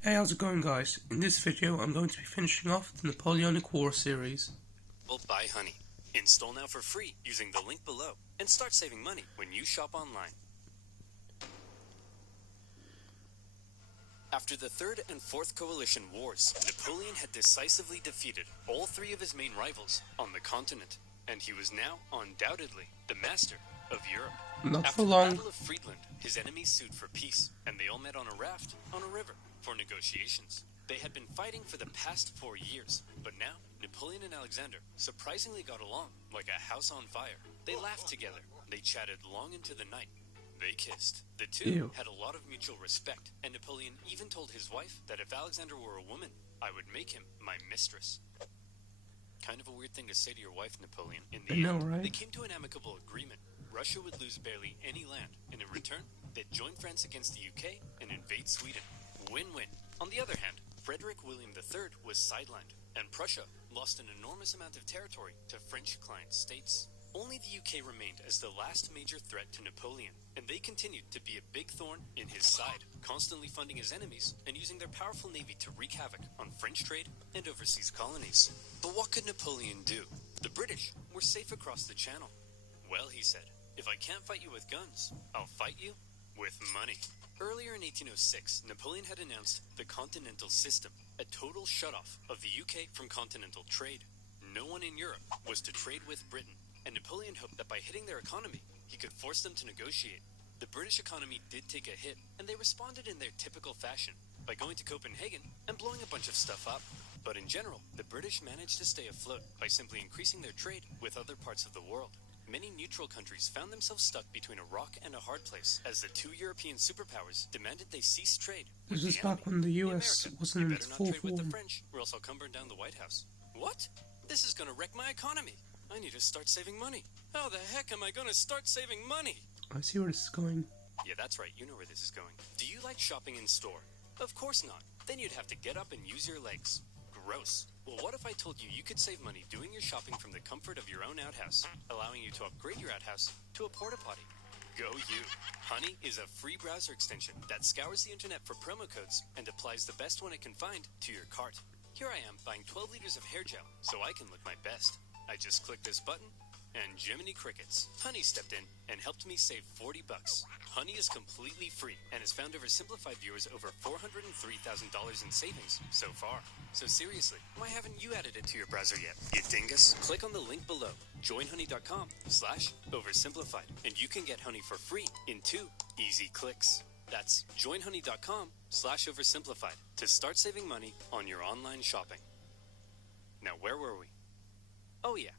Hey, how's it going, guys? In this video I'm going to be finishing off the Napoleonic War series. Well, buy honey. Install now for free using the link below and start saving money when you shop online. After the Third and Fourth Coalition Wars, Napoleon had decisively defeated all three of his main rivals on the continent, and he was now undoubtedly the master of Europe. Not After for the long. Battle of Friedland, his enemies sued for peace, and they all met on a raft on a river for negotiations. They had been fighting for the past 4 years, but now Napoleon and Alexander surprisingly got along like a house on fire. They laughed together, they chatted long into the night. They kissed. The two had a lot of mutual respect, and Napoleon even told his wife that if Alexander were a woman, I would make him my mistress. Kind of a weird thing to say to your wife, Napoleon. In the end, right? They came to an amicable agreement. Russia would lose barely any land, and in return, they'd join France against the UK and invade Sweden. Win-win. On the other hand, Frederick William III was sidelined, and Prussia lost an enormous amount of territory to French client states. Only the UK remained as the last major threat to Napoleon, and they continued to be a big thorn in his side, constantly funding his enemies and using their powerful navy to wreak havoc on French trade and overseas colonies. But what could Napoleon do? The British were safe across the channel. Well, he said, if I can't fight you with guns, I'll fight you with money. Earlier in 1806, Napoleon had announced the Continental System, a total shutoff of the UK from continental trade. No one in Europe was to trade with Britain, and Napoleon hoped that by hitting their economy, he could force them to negotiate. The British economy did take a hit, and they responded in their typical fashion, by going to Copenhagen and blowing a bunch of stuff up. But in general, the British managed to stay afloat by simply increasing their trade with other parts of the world. Many neutral countries found themselves stuck between a rock and a hard place, as the two European superpowers demanded they cease trade with This is the enemy, back when the the US American. wasn't You in better its not full trade with the form. French, or else I'll come burn down the White House. What? This is gonna wreck my economy. I need to start saving money. How the heck am I gonna start saving money? I see where this is going. Yeah, that's right, you know where this is going. Do you like shopping in store? Of course not. Then you'd have to get up and use your legs. Gross. Well, what if I told you you could save money doing your shopping from the comfort of your own outhouse, allowing you to upgrade your outhouse to a porta potty? Go you. Honey is a free browser extension that scours the internet for promo codes and applies the best one it can find to your cart. Here I am buying 12 liters of hair gel so I can look my best. I just click this button, and Jiminy Crickets. Honey stepped in and helped me save $40. Honey is completely free and has found oversimplified viewers over $403,000 in savings so far. So seriously, why haven't you added it to your browser yet, you dingus? Click on the link below, joinhoney.com/oversimplified, and you can get honey for free in 2 easy clicks. That's joinhoney.com/oversimplified to start saving money on your online shopping. Now, where were we? Oh yeah.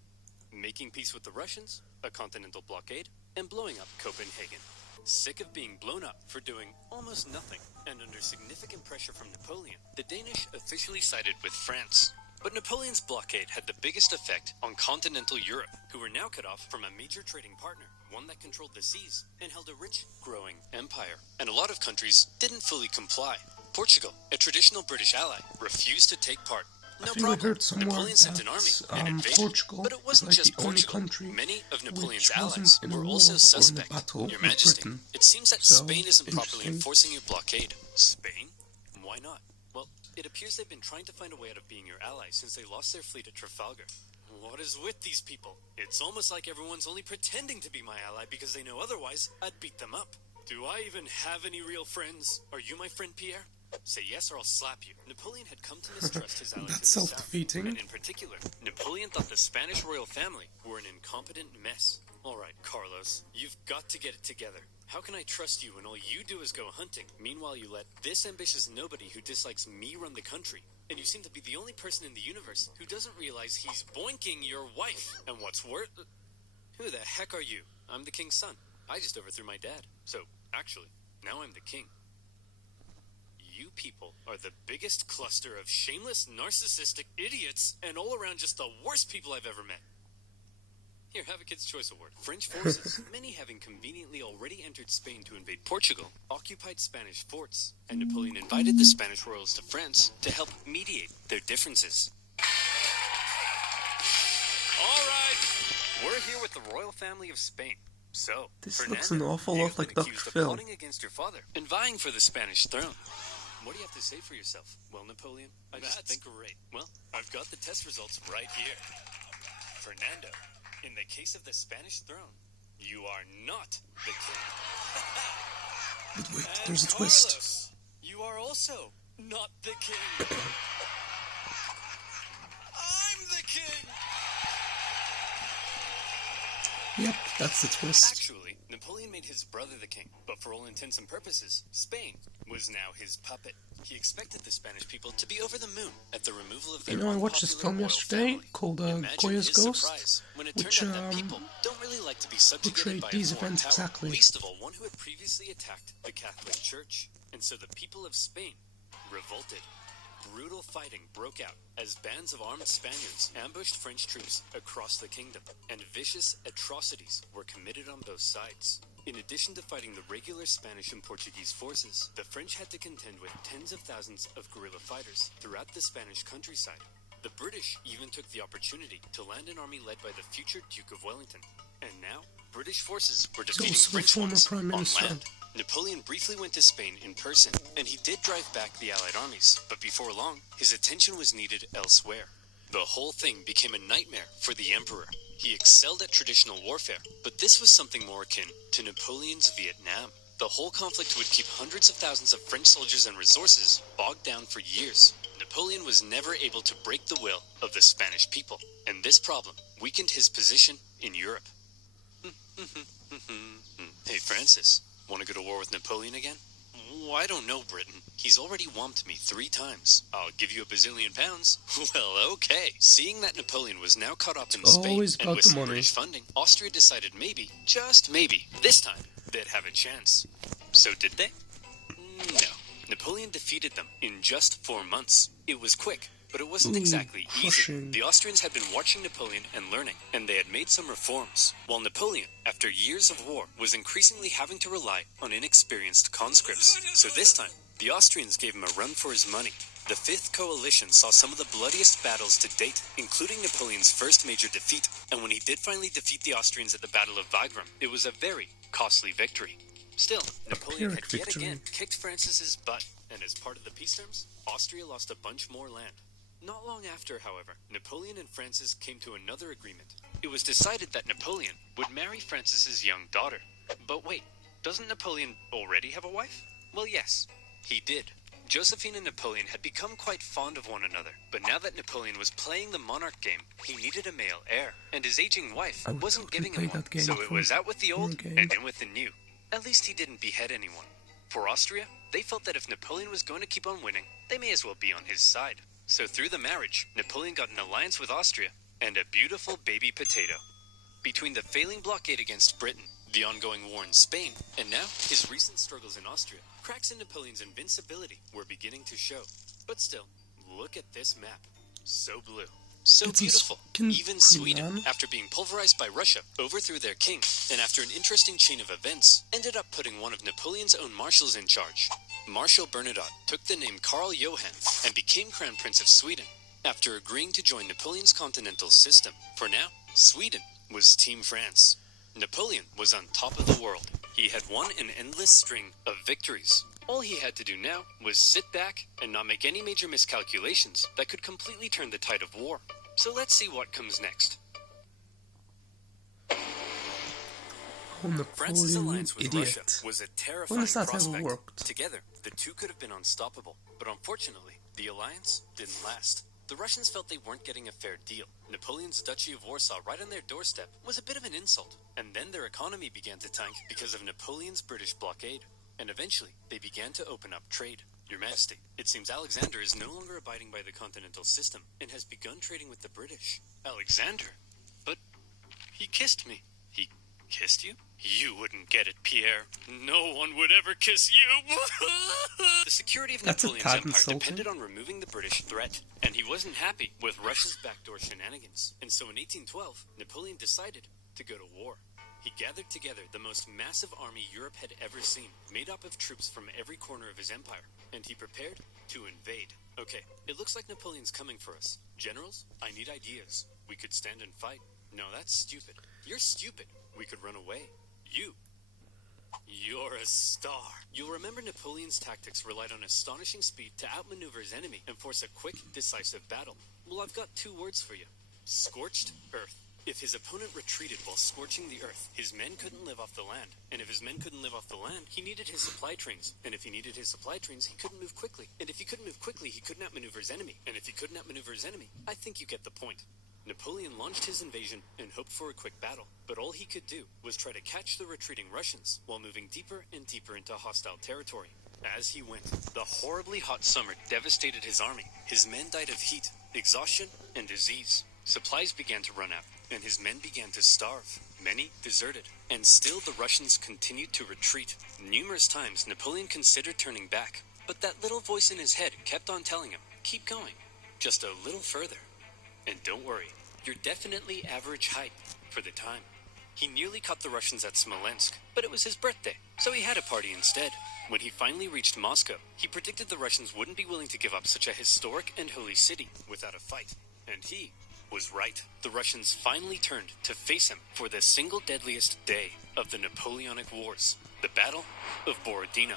Making peace with the Russians, a continental blockade, and blowing up Copenhagen. Sick of being blown up for doing almost nothing, and under significant pressure from Napoleon, the Danish officially sided with France. But Napoleon's blockade had the biggest effect on continental Europe, who were now cut off from a major trading partner, one that controlled the seas and held a rich, growing empire. And a lot of countries didn't fully comply. Portugal, a traditional British ally, refused to take part. I No think problem. I heard somewhere Napoleon sent an army and invaded. Portugal But it is wasn't like just the only Portugal. country Many of Napoleon's which wasn't allies in a were war also or in a suspect. battle Your with Majesty, Britain. it seems that So, Spain isn't properly interesting. enforcing your blockade. Spain? Why not? Well, it appears they've been trying to find a way out of being your ally since they lost their fleet at Trafalgar. What is with these people? It's almost like everyone's only pretending to be my ally because they know otherwise I'd beat them up. Do I even have any real friends? Are you my friend, Pierre? Say yes or I'll slap you. Napoleon had come to mistrust his allies. That's self-defeating. And in particular, Napoleon thought the Spanish royal family were an incompetent mess. Alright, Carlos, you've got to get it together. How can I trust you when all you do is go hunting? Meanwhile, you let this ambitious nobody who dislikes me run the country. And you seem to be the only person in the universe who doesn't realize he's boinking your wife. And what's worse... Who the heck are you? I'm the king's son. I just overthrew my dad. So, actually, now I'm the king. You people are the biggest cluster of shameless, narcissistic idiots and all around just the worst people I've ever met. Here, have a Kid's Choice Award. French forces, many having conveniently already entered Spain to invade Portugal, occupied Spanish forts, and Napoleon invited the Spanish royals to France to help mediate their differences. All right, we're here with the royal family of Spain. So, This Fernando, looks an awful you've lot like been Dr. accused of Phil. plotting against your father and vying for the Spanish throne. What do you have to say for yourself? Well, Napoleon, I just think great. Well, I've got the test results right here. Fernando, in the case of the Spanish throne, you are not the king. But wait, And there's a Carlos, twist. you are also not the king. I'm the king! Yep, that's the twist. Actually, Napoleon made his brother the king, but for all intents and purposes, Spain was now his puppet. He expected the Spanish people to be over the moon at the removal of their You know, I watched this film unpopular royal yesterday family. called Imagine Goya's his Ghost, surprise when it which turned out that people don't really like to be subjugated portrayed by a these foreign events power, exactly. least of all one who had previously attacked the Catholic Church. And so the people of Spain revolted. Brutal fighting broke out as bands of armed Spaniards ambushed French troops across the kingdom, and vicious atrocities were committed on both sides. In addition to fighting the regular Spanish and Portuguese forces, the French had to contend with tens of thousands of guerrilla fighters throughout the Spanish countryside. The British even took the opportunity to land an army led by the future Duke of Wellington. And now, British forces were defeating also the French former ones Prime on Minister. land. Napoleon briefly went to Spain in person, and he did drive back the Allied armies, but before long, his attention was needed elsewhere. The whole thing became a nightmare for the Emperor. He excelled at traditional warfare, but this was something more akin to Napoleon's Vietnam. The whole conflict would keep hundreds of thousands of French soldiers and resources bogged down for years. Napoleon was never able to break the will of the Spanish people, and this problem weakened his position in Europe. Hey, Francis, want to go to war with Napoleon again? Oh, I don't know, Britain. He's already whomped me 3 times. I'll give you £1 billion. Well, okay. Seeing that Napoleon was now caught up in Spain always and about with the some money. British funding, Austria decided maybe, just maybe, this time, they'd have a chance. So did they? No. Napoleon defeated them in just 4 months. It was quick, but it wasn't exactly easy. crushing. The Austrians had been watching Napoleon and learning, and they had made some reforms, while Napoleon, after years of war, was increasingly having to rely on inexperienced conscripts. So this time, the Austrians gave him a run for his money. The Fifth Coalition saw some of the bloodiest battles to date, including Napoleon's first major defeat, and when he did finally defeat the Austrians at the Battle of Wagram, it was a very costly victory. Still, Napoleon had Pyrrhic yet victory. again kicked Francis's butt, and as part of the peace terms, Austria lost a bunch more land. Not long after, however, Napoleon and Francis came to another agreement. It was decided that Napoleon would marry Francis's young daughter. But wait, doesn't Napoleon already have a wife? Well, yes, he did. Josephine and Napoleon had become quite fond of one another, but now that Napoleon was playing the monarch game, he needed a male heir, and his aging wife I would wasn't totally giving play him one, that game so it for was out with the old game. and in with the new. At least he didn't behead anyone. For Austria, they felt that if Napoleon was going to keep on winning, they may as well be on his side. So through the marriage, Napoleon got an alliance with Austria and a beautiful baby potato. Between the failing blockade against Britain, the ongoing war in Spain, and now his recent struggles in Austria, cracks in Napoleon's invincibility were beginning to show. But still, look at this map. So blue. So It's beautiful. fucking Even pretty, Sweden, man. after being pulverized by Russia, overthrew their king, and after an interesting chain of events, ended up putting one of Napoleon's own marshals in charge. Marshal Bernadotte took the name Karl Johann and became Crown Prince of Sweden, after agreeing to join Napoleon's continental system. For now, Sweden was Team France. Napoleon was on top of the world. He had won an endless string of victories. All he had to do now was sit back and not make any major miscalculations that could completely turn the tide of war. So let's see what comes next. Oh, France's Napoleon, alliance with idiot. Russia was a When terrifying has that ever prospect. worked? Together, the two could have been unstoppable, but unfortunately, the alliance didn't last. The Russians felt they weren't getting a fair deal. Napoleon's Duchy of Warsaw right on their doorstep was a bit of an insult, and then their economy began to tank because of Napoleon's British blockade. And eventually, they began to open up trade. Your Majesty, it seems Alexander is no longer abiding by the continental system and has begun trading with the British. Alexander? But he kissed me. He kissed you? You wouldn't get it, Pierre. No one would ever kiss you. The security of That's a Napoleon's tad empire insulting. depended on removing the British threat, and he wasn't happy with Russia's backdoor shenanigans. And so in 1812, Napoleon decided to go to war. He gathered together the most massive army Europe had ever seen, made up of troops from every corner of his empire, and he prepared to invade. Okay, it looks like Napoleon's coming for us. Generals, I need ideas. We could stand and fight. No, that's stupid. You're stupid. We could run away. You You're a star. You'll remember Napoleon's tactics relied on astonishing speed to outmaneuver his enemy and force a quick, decisive battle. Well, I've got 2 words for you. Scorched earth. If his opponent retreated while scorching the earth, his men couldn't live off the land. And if his men couldn't live off the land, he needed his supply trains. And if he needed his supply trains, he couldn't move quickly. And if he couldn't move quickly, he couldn't outmaneuver his enemy. And if he couldn't outmaneuver his enemy, I think you get the point. Napoleon launched his invasion and hoped for a quick battle, but all he could do was try to catch the retreating Russians while moving deeper and deeper into hostile territory. As he went, the horribly hot summer devastated his army. His men died of heat, exhaustion, and disease. Supplies began to run out, and his men began to starve. Many deserted, and still the Russians continued to retreat. Numerous times Napoleon considered turning back, but that little voice in his head kept on telling him, keep going, just a little further. And don't worry, you're definitely average height for the time. He nearly caught the Russians at Smolensk, but it was his birthday, so he had a party instead. When he finally reached Moscow, he predicted the Russians wouldn't be willing to give up such a historic and holy city without a fight. And he was right. The Russians finally turned to face him for the single deadliest day of the Napoleonic Wars, the Battle of Borodino.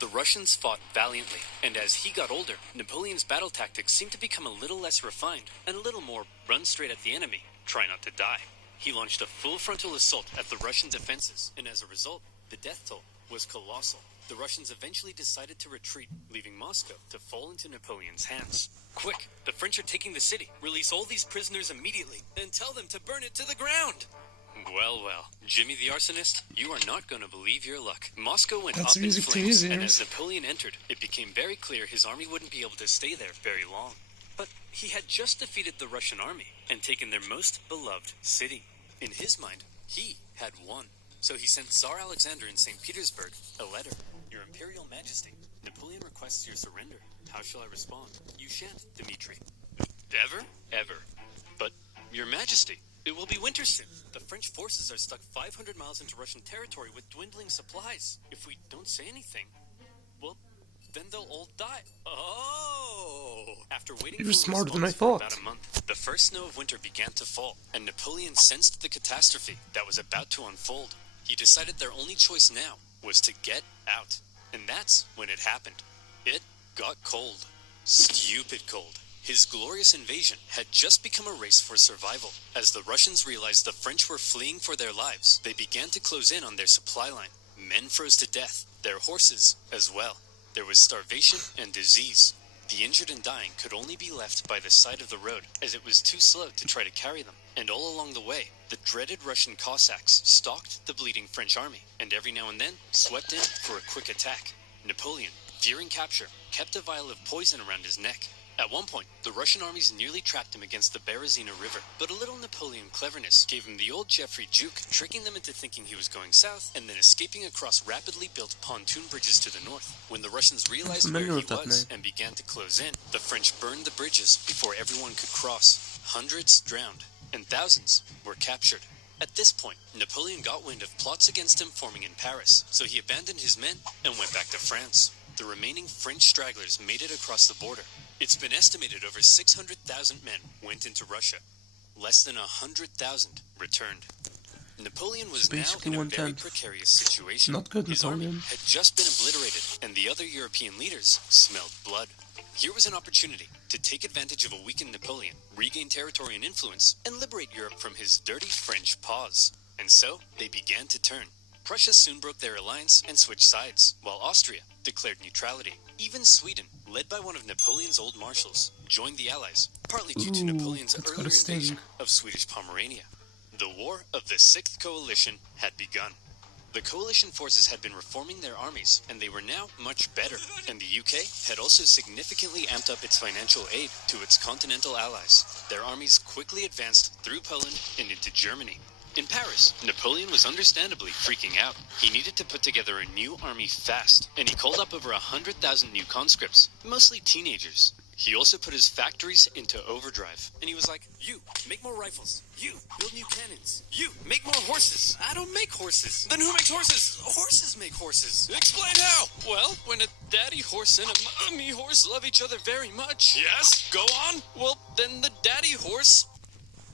The Russians fought valiantly, and as he got older, Napoleon's battle tactics seemed to become a little less refined and a little more run straight at the enemy, try not to die. He launched a full frontal assault at the Russian defenses, and as a result, the death toll was colossal. The Russians eventually decided to retreat, leaving Moscow to fall into Napoleon's hands. Quick, the French are taking the city. Release all these prisoners immediately, and tell them to burn it to the ground. Well, Jimmy the Arsonist, you are not going to believe your luck. Moscow went up in flames, and as Napoleon entered, it became very clear his army wouldn't be able to stay there very long. But he had just defeated the Russian army and taken their most beloved city. In his mind, he had won. So he sent Tsar Alexander in St. Petersburg a letter. Your Imperial Majesty, Napoleon requests your surrender. How shall I respond? You shan't, Dmitri. Ever? Ever. But, Your Majesty, it will be winter soon. The French forces are stuck 500 miles into Russian territory with dwindling supplies. If we don't say anything, well, then they'll all die. Oh! After waiting You're for smarter than I response for thought. about a month, the first snow of winter began to fall, and Napoleon sensed the catastrophe that was about to unfold. He decided their only choice now was to get out. And that's when it happened. It got cold. Stupid cold. His glorious invasion had just become a race for survival. As the Russians realized the French were fleeing for their lives, they began to close in on their supply line. Men froze to death, their horses as well. There was starvation and disease. The injured and dying could only be left by the side of the road, as it was too slow to try to carry them. And all along the way, the dreaded Russian Cossacks stalked the bleeding French army, and every now and then swept in for a quick attack. Napoleon, fearing capture, kept a vial of poison around his neck. At one point, the Russian armies nearly trapped him against the Berezina River, but a little Napoleon cleverness gave him the old Geoffrey juke, tricking them into thinking he was going south and then escaping across rapidly built pontoon bridges to the north. When the Russians realized where he was and began to close in, the French burned the bridges before everyone could cross. Hundreds drowned, and thousands were captured. At this point, Napoleon got wind of plots against him forming in Paris, so he abandoned his men and went back to France. The remaining French stragglers made it across the border. It's been estimated over 600,000 men went into Russia. Less than 100,000 returned. Napoleon was now in a very precarious situation. Not good, His Napoleon. army had just been obliterated, and the other European leaders smelled blood. Here was an opportunity to take advantage of a weakened Napoleon, regain territory and influence, and liberate Europe from his dirty French paws. And so, they began to turn. Prussia soon broke their alliance and switched sides, while Austria declared neutrality. Even Sweden, led by one of Napoleon's old marshals, joined the Allies, partly due to Napoleon's earlier invasion of Swedish Pomerania. The War of the Sixth Coalition had begun. The coalition forces had been reforming their armies, and they were now much better. And the UK had also significantly amped up its financial aid to its continental allies. Their armies quickly advanced through Poland and into Germany. In Paris, Napoleon was understandably freaking out. He needed to put together a new army fast, and he called up over 100,000 new conscripts, mostly teenagers. He also put his factories into overdrive, and he was like, you, make more rifles. You, build new cannons. You, make more horses. I don't make horses. Then who makes horses? Horses make horses. Explain how. Well, when a daddy horse and a mommy horse love each other very much. Yes, go on. Well, then the daddy horse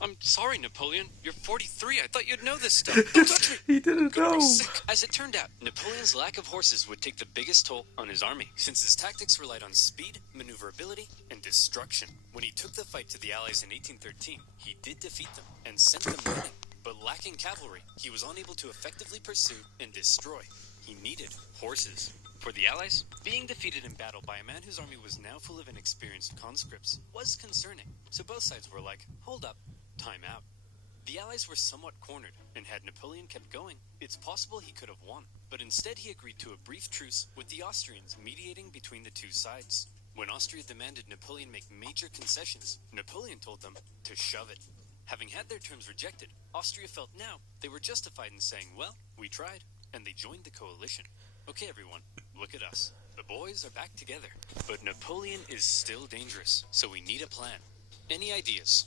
I'm sorry, Napoleon. You're 43. I thought you'd know this stuff. Don't touch me. He didn't Gonna be know. sick. As it turned out, Napoleon's lack of horses would take the biggest toll on his army, since his tactics relied on speed, maneuverability, and destruction. When he took the fight to the Allies in 1813, he did defeat them and sent them running. But lacking cavalry, he was unable to effectively pursue and destroy. He needed horses. For the Allies, being defeated in battle by a man whose army was now full of inexperienced conscripts was concerning. So both sides were like, hold up, time out. The Allies were somewhat cornered, and had Napoleon kept going, it's possible he could have won. But instead he agreed to a brief truce with the Austrians mediating between the two sides. When Austria demanded Napoleon make major concessions, Napoleon told them to shove it. Having had their terms rejected, Austria felt now they were justified in saying, well, we tried, and they joined the coalition. Okay, everyone, look at us. The boys are back together. But Napoleon is still dangerous, so we need a plan. Any ideas?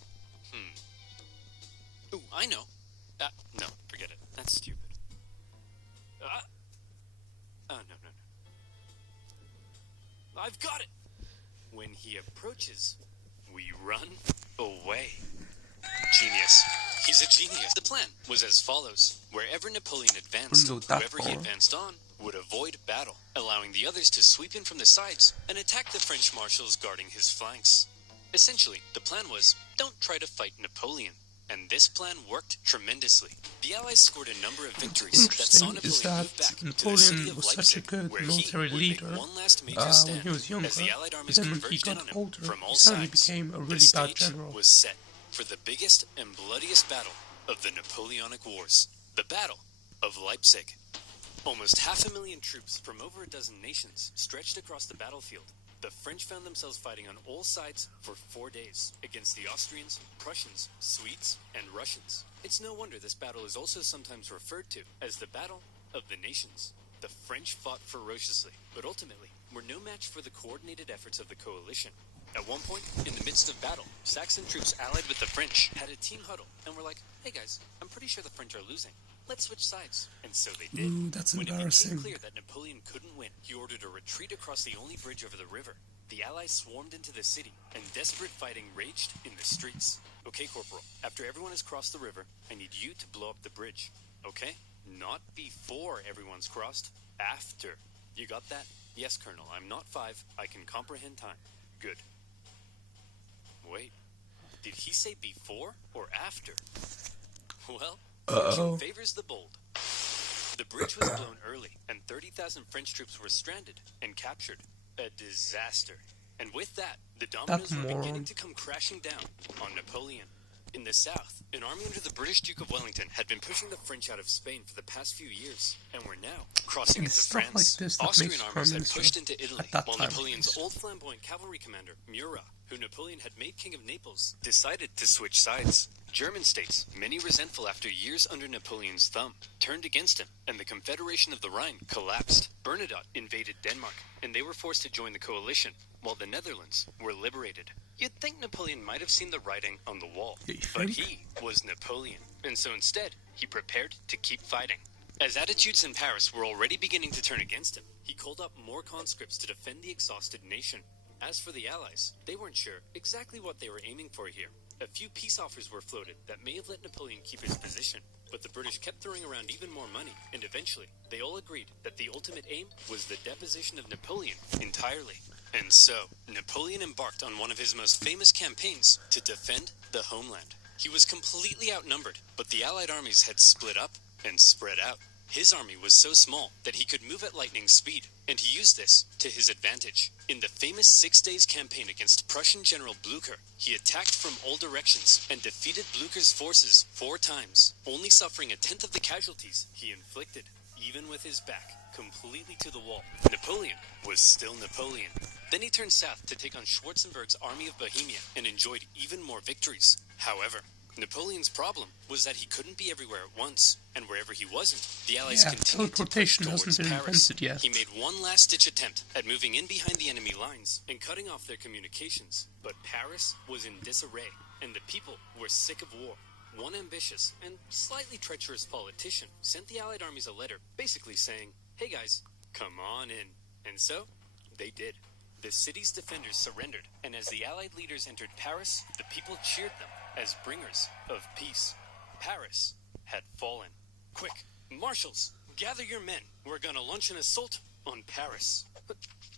Ooh, I know. No, forget it. That's stupid. Oh, no. I've got it! When he approaches, we run away. Genius. He's a genius. The plan was as follows. Wherever Napoleon advanced, whoever he advanced on would avoid battle, allowing the others to sweep in from the sides and attack the French marshals guarding his flanks. Essentially, the plan was, don't try to fight Napoleon. And this plan worked tremendously. The Allies scored a number of victories that saw Napoleon move back to the city of Leipzig, where he would make one last major stand when he was younger, as the Allied armies then when he converged in got on him older, from all he suddenly sides. became a really The bad stage general. was set for the biggest and bloodiest battle of the Napoleonic Wars, the Battle of Leipzig. Almost 500,000 troops from over a dozen nations stretched across the battlefield. The French found themselves fighting on all sides for 4 days against the Austrians, Prussians, Swedes, and Russians. It's no wonder this battle is also sometimes referred to as the Battle of the Nations. The French fought ferociously, but ultimately were no match for the coordinated efforts of the coalition. At one point, in the midst of battle, Saxon troops allied with the French had a team huddle and were like, hey guys, I'm pretty sure the French are losing. Let's switch sides. And so they did. Ooh, that's when embarrassing. it became clear that Napoleon couldn't win, he ordered a retreat across the only bridge over the river. The Allies swarmed into the city, and desperate fighting raged in the streets. Okay, Corporal, after everyone has crossed the river, I need you to blow up the bridge. Okay? Not before everyone's crossed. After. You got that? Yes, Colonel, I'm not 5. I can comprehend time. Good. Wait, did he say before or after? Well, fortune favors the bold. The bridge was blown early, and 30,000 French troops were stranded and captured. A disaster. And with that, the dominoes were beginning to come crashing down on Napoleon. In the south, an army under the British Duke of Wellington had been pushing the French out of Spain for the past few years, and were now crossing into France. Like this that Austrian armies had pushed into Italy, while time, Napoleon's old flamboyant cavalry commander, Murat, who Napoleon had made king of Naples, decided to switch sides. German states, many resentful after years under Napoleon's thumb, turned against him, and the Confederation of the Rhine collapsed. Bernadotte invaded Denmark, and they were forced to join the coalition, while the Netherlands were liberated. You'd think Napoleon might have seen the writing on the wall, but he was Napoleon, and so instead, he prepared to keep fighting. As attitudes in Paris were already beginning to turn against him, he called up more conscripts to defend the exhausted nation. As for the Allies, they weren't sure exactly what they were aiming for here. A few peace offers were floated that may have let Napoleon keep his position, but the British kept throwing around even more money, and eventually, they all agreed that the ultimate aim was the deposition of Napoleon entirely. And so, Napoleon embarked on one of his most famous campaigns to defend the homeland. He was completely outnumbered, but the Allied armies had split up and spread out. His army was so small that he could move at lightning speed, and he used this to his advantage. In the famous 6 Days campaign against Prussian General Blücher, he attacked from all directions and defeated Blücher's forces 4 times, only suffering 1/10 of the casualties he inflicted. Even with his back completely to the wall, Napoleon was still Napoleon. Then he turned south to take on Schwarzenberg's army of Bohemia and enjoyed even more victories. However, Napoleon's problem was that he couldn't be everywhere at once, and wherever he wasn't, the Allies continued to push towards Paris. He made one last-ditch attempt at moving in behind the enemy lines and cutting off their communications, but Paris was in disarray, and the people were sick of war. One ambitious and slightly treacherous politician sent the Allied armies a letter basically saying, hey guys, come on in. And so, they did. The city's defenders surrendered, and as the Allied leaders entered Paris, the people cheered them. as bringers of peace. Paris had fallen. Quick, marshals, gather your men. We're gonna launch an assault on Paris. But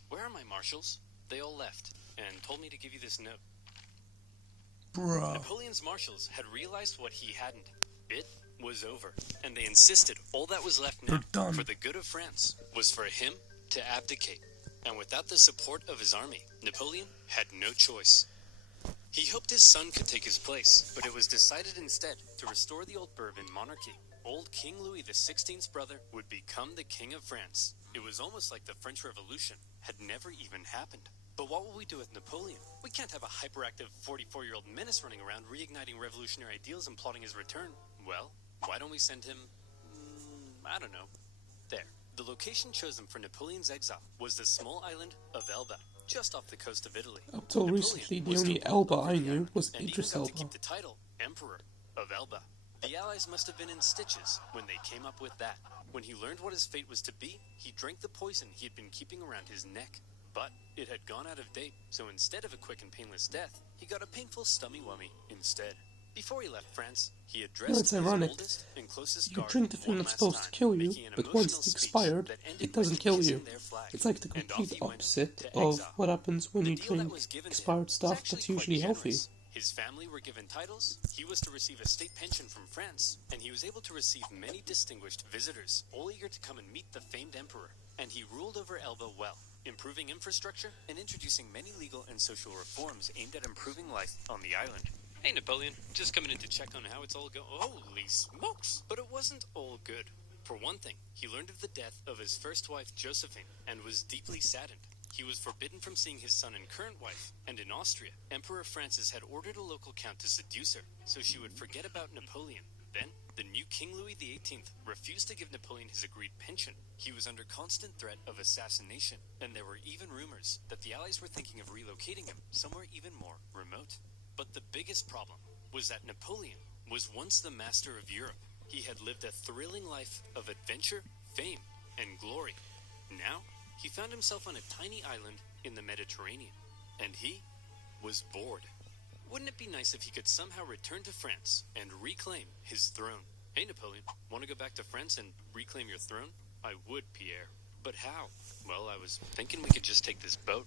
where are my marshals? They all left and told me to give you this note. Bruh. Napoleon's marshals had realized what he hadn't. It was over, and they insisted all that was left now for the good of France was for him to abdicate. And without the support of his army, Napoleon had no choice. He hoped his son could take his place, but it was decided instead to restore the old Bourbon monarchy. Old King Louis XVI's brother would become the King of France. It was almost like the French Revolution had never even happened. But what will we do with Napoleon? We can't have a hyperactive 44-year-old menace running around reigniting revolutionary ideals and plotting his return. Well, why don't we send him, I don't know, there. The location chosen for Napoleon's exile was the small island of Elba, just off the coast of Italy. Up till recently, the only Elba I knew was Idris Elba. To keep the title Emperor of Elba. The Allies must have been in stitches when they came up with that. When he learned what his fate was to be, he drank the poison he had been keeping around his neck. But it had gone out of date, so instead of a quick and painless death, he got a painful stummy-wummy instead. Before he left France, he addressed It's ironic. his oldest and closest You guard drink the thing one that's last supposed to time, kill you, making an but once emotional it's speech expired, that ended it doesn't with kill kissing you. their flag. It's like the And off complete he went opposite to of exile. what happens when The you deal that drink was given to him expired was stuff actually that's quite usually healthy. generous. His family were given titles, he was to receive a state pension from France, and he was able to receive many distinguished visitors, all eager to come and meet the famed emperor. And he ruled over Elba well, improving infrastructure and introducing many legal and social reforms aimed at improving life on the island. Hey Napoleon, just coming in to check on how it's all going. Holy smokes! But it wasn't all good. For one thing, he learned of the death of his first wife Josephine and was deeply saddened. He was forbidden from seeing his son and current wife, and in Austria, Emperor Francis had ordered a local count to seduce her, so she would forget about Napoleon. Then, the new King Louis XVIII refused to give Napoleon his agreed pension. He was under constant threat of assassination, and there were even rumors that the Allies were thinking of relocating him somewhere even more remote. But the biggest problem was that Napoleon was once the master of Europe. He had lived a thrilling life of adventure, fame, and glory. Now, he found himself on a tiny island in the Mediterranean, and he was bored. Wouldn't it be nice if he could somehow return to France and reclaim his throne? Hey Napoleon, want to go back to France and reclaim your throne? I would, Pierre. But how? Well, I was thinking we could just take this boat.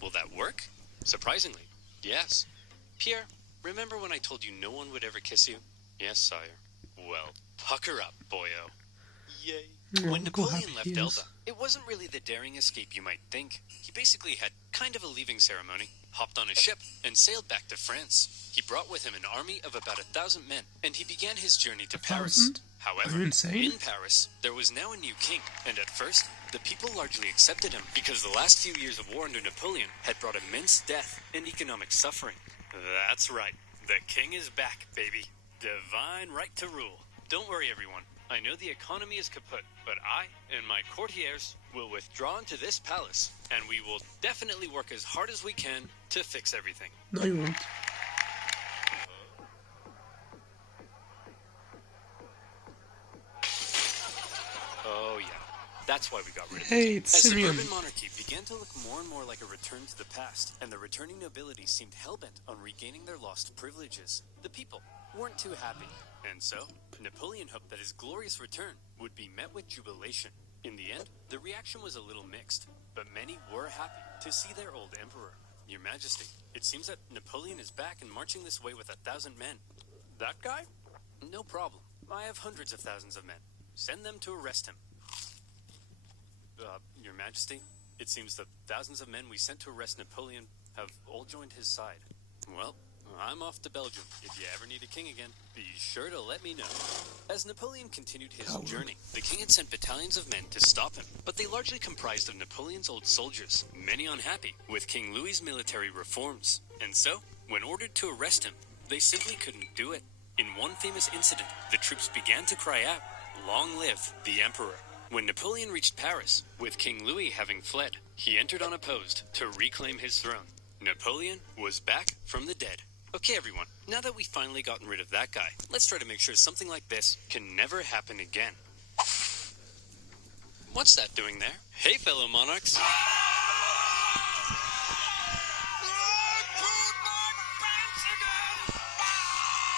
Will that work? Surprisingly, yes. Pierre, remember when I told you no one would ever kiss you? Yes, sire. Well, pucker up, boyo. Yay. When Napoleon left Elba, it wasn't really the daring escape you might think. He basically had kind of a leaving ceremony, hopped on a ship, and sailed back to France. He brought with him an army of about 1,000 men, and he began his journey to Paris. However, in Paris, there was now a new king, and at first, the people largely accepted him because the last few years of war under Napoleon had brought immense death and economic suffering. That's right. The king is back, baby. Divine right to rule. Don't worry, everyone. I know the economy is kaput, but I and my courtiers will withdraw into this palace, and we will definitely work as hard as we can to fix everything. No, you won't. Oh, yeah. That's why we got rid of Hey, it. it's As Simeon. the Bourbon monarchy began to look more and more like a return to the past, and the returning nobility seemed hell-bent on regaining their lost privileges, the people weren't too happy. And so, Napoleon hoped that his glorious return would be met with jubilation. In the end, the reaction was a little mixed, but many were happy to see their old emperor. Your Majesty, it seems that Napoleon is back and marching this way with 1,000 men. That guy? No problem. I have hundreds of thousands of men. Send them to arrest him. Your Majesty, it seems the thousands of men we sent to arrest Napoleon have all joined his side. Well, I'm off to Belgium. If you ever need a king again, be sure to let me know. As Napoleon continued his journey, the king had sent battalions of men to stop him, but they largely comprised of Napoleon's old soldiers, many unhappy with King Louis's military reforms. And so, when ordered to arrest him, they simply couldn't do it. In one famous incident, the troops began to cry out, "Long live the Emperor." When Napoleon reached Paris, with King Louis having fled, he entered unopposed to reclaim his throne. Napoleon was back from the dead. Okay, everyone, now that we've finally gotten rid of that guy, let's try to make sure something like this can never happen again. What's that doing there? Hey, fellow monarchs.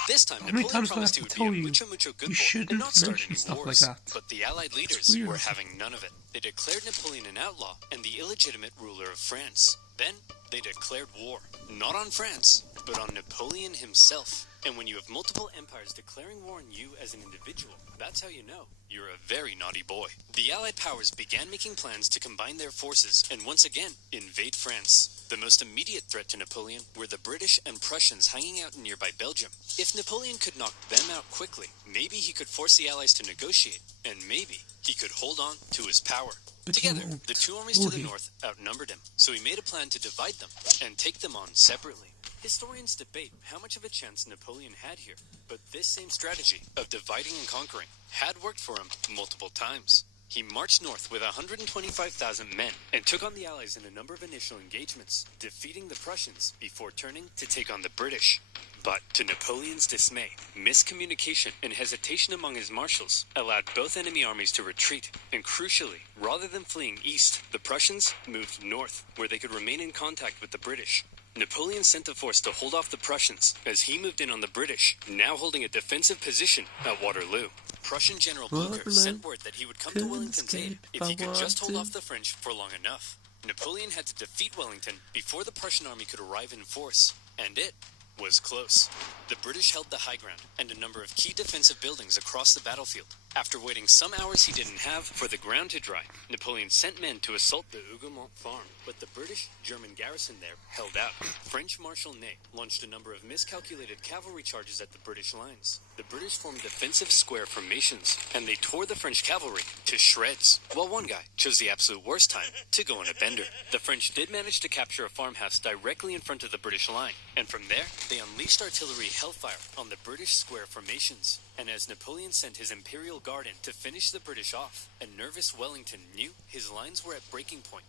This time, How many Napoleon times do I promised have he to would tell be a you? mucho good You boy and shouldn't not start mention any stuff wars. like that. But the Allied leaders weird. were having none of it. They declared Napoleon an outlaw and the illegitimate ruler of France. Then, they declared war. Not on France, but on Napoleon himself. And when you have multiple empires declaring war on you as an individual, that's how you know you're a very naughty boy. The Allied powers began making plans to combine their forces and once again invade France. The most immediate threat to Napoleon were the British and Prussians hanging out in nearby Belgium. If Napoleon could knock them out quickly, maybe he could force the Allies to negotiate, and maybe he could hold on to his power. But Together, the two armies to the north outnumbered him, so he made a plan to divide them and take them on separately. Historians debate how much of a chance Napoleon had here, but this same strategy of dividing and conquering had worked for him multiple times. He marched north with 125,000 men and took on the Allies in a number of initial engagements, defeating the Prussians before turning to take on the British. But to Napoleon's dismay, miscommunication and hesitation among his marshals allowed both enemy armies to retreat, and crucially, rather than fleeing east, the Prussians moved north, where they could remain in contact with the British. Napoleon sent a force to hold off the Prussians as he moved in on the British, now holding a defensive position at Waterloo. Prussian General Blucher sent word that he would come to Wellington's aid if he could just hold off the French for long enough. Napoleon had to defeat Wellington before the Prussian army could arrive in force, and it was close. The British held the high ground and a number of key defensive buildings across the battlefield. After waiting some hours he didn't have for the ground to dry, Napoleon sent men to assault the Hougoumont farm, but the British-German garrison there held out. French Marshal Ney launched a number of miscalculated cavalry charges at the British lines. The British formed defensive square formations, and they tore the French cavalry to shreds, while one guy chose the absolute worst time to go on a bender. The French did manage to capture a farmhouse directly in front of the British line, and from there, they unleashed artillery hellfire on the British square formations. And as Napoleon sent his Imperial Guard in to finish the British off, a nervous Wellington knew his lines were at breaking point.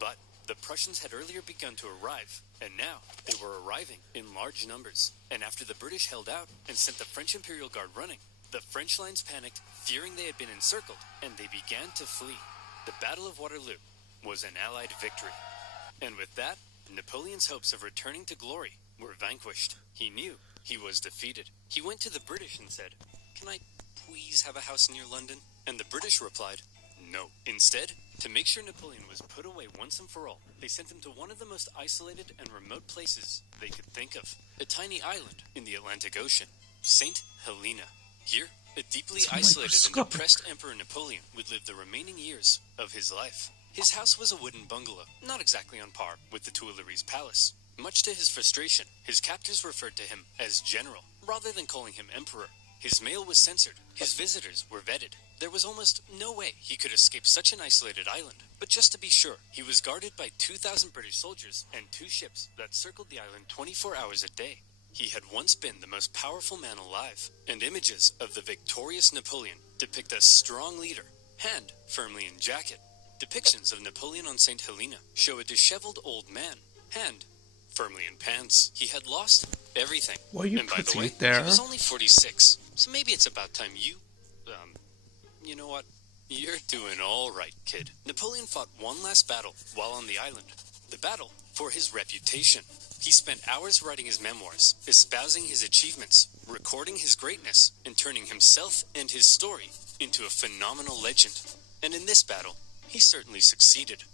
But the Prussians had earlier begun to arrive, and now they were arriving in large numbers. And after the British held out and sent the French Imperial Guard running, the French lines panicked, fearing they had been encircled, and they began to flee. The Battle of Waterloo was an Allied victory. And with that, Napoleon's hopes of returning to glory were vanquished. He knew he was defeated. He went to the British and said, "Can I please have a house near London?" And the British replied, "No." Instead, to make sure Napoleon was put away once and for all, they sent him to one of the most isolated and remote places they could think of, a tiny island in the Atlantic Ocean, St. Helena. Here, a deeply isolated and depressed Emperor Napoleon would live the remaining years of his life. His house was a wooden bungalow, not exactly on par with the Tuileries Palace. Much to his frustration, his captors referred to him as General, rather than calling him Emperor. His mail was censored, his visitors were vetted. There was almost no way he could escape such an isolated island. But just to be sure, he was guarded by 2,000 British soldiers and 2 ships that circled the island 24 hours a day. He had once been the most powerful man alive, and images of the victorious Napoleon depict a strong leader, hand firmly in jacket. Depictions of Napoleon on St. Helena show a disheveled old man, hand firmly in pants. He had lost everything. And by the way, he was only 46, so maybe it's about time you know what? You're doing all right, kid. Napoleon fought one last battle while on the island. The battle for his reputation. He spent hours writing his memoirs, espousing his achievements, recording his greatness, and turning himself and his story into a phenomenal legend. And in this battle, he certainly succeeded.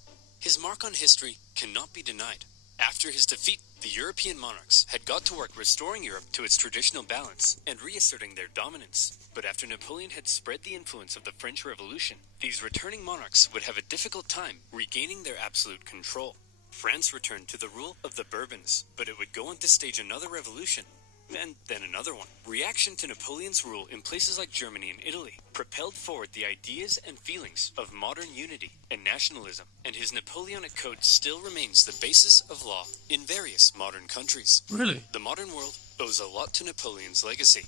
His mark on history cannot be denied. After his defeat, the European monarchs had got to work restoring Europe to its traditional balance and reasserting their dominance. But after Napoleon had spread the influence of the French Revolution, these returning monarchs would have a difficult time regaining their absolute control. France returned to the rule of the Bourbons, but it would go on to stage another revolution, and then another one. Reaction to Napoleon's rule in places like Germany and Italy propelled forward the ideas and feelings of modern unity and nationalism, and his Napoleonic Code still remains the basis of law in various modern countries. Really? The modern world owes a lot to Napoleon's legacy.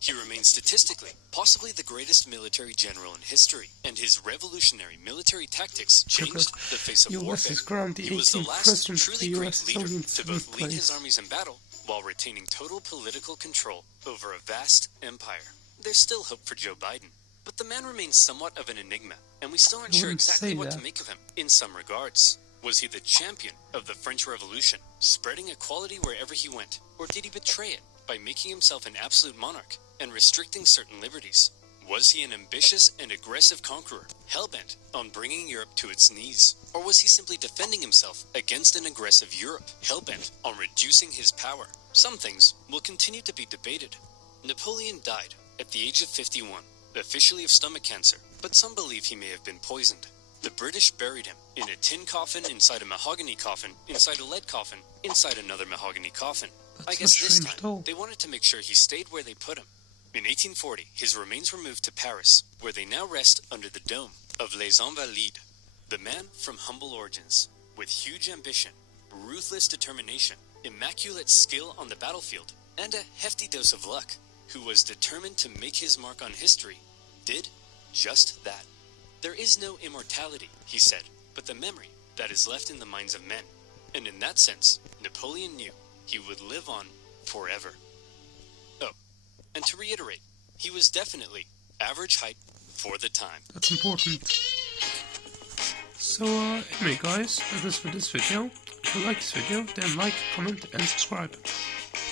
He remains statistically possibly the greatest military general in history, and his revolutionary military tactics changed the face of warfare. He was the last truly great leader to both lead his armies in battle while retaining total political control over a vast empire. There's still hope for Joe Biden, but the man remains somewhat of an enigma, and we still aren't sure exactly what to make of him in some regards. Was he the champion of the French Revolution, spreading equality wherever he went, or did he betray it by making himself an absolute monarch and restricting certain liberties? Was he an ambitious and aggressive conqueror, hell-bent on bringing Europe to its knees? Or was he simply defending himself against an aggressive Europe, hell-bent on reducing his power? Some things will continue to be debated. Napoleon died at the age of 51, officially of stomach cancer, but some believe he may have been poisoned. The British buried him in a tin coffin, inside a mahogany coffin, inside a lead coffin, inside another mahogany coffin. I guess this time, they wanted to make sure he stayed where they put him. In 1840, his remains were moved to Paris, where they now rest under the dome of Les Invalides. The man from humble origins, with huge ambition, ruthless determination, immaculate skill on the battlefield, and a hefty dose of luck, who was determined to make his mark on history, did just that. There is no immortality, he said, but the memory that is left in the minds of men. And in that sense, Napoleon knew he would live on forever. Oh, and to reiterate, he was definitely average height for the time. That's important. So, anyway guys, that is for this video. If you like this video, then like, comment and subscribe.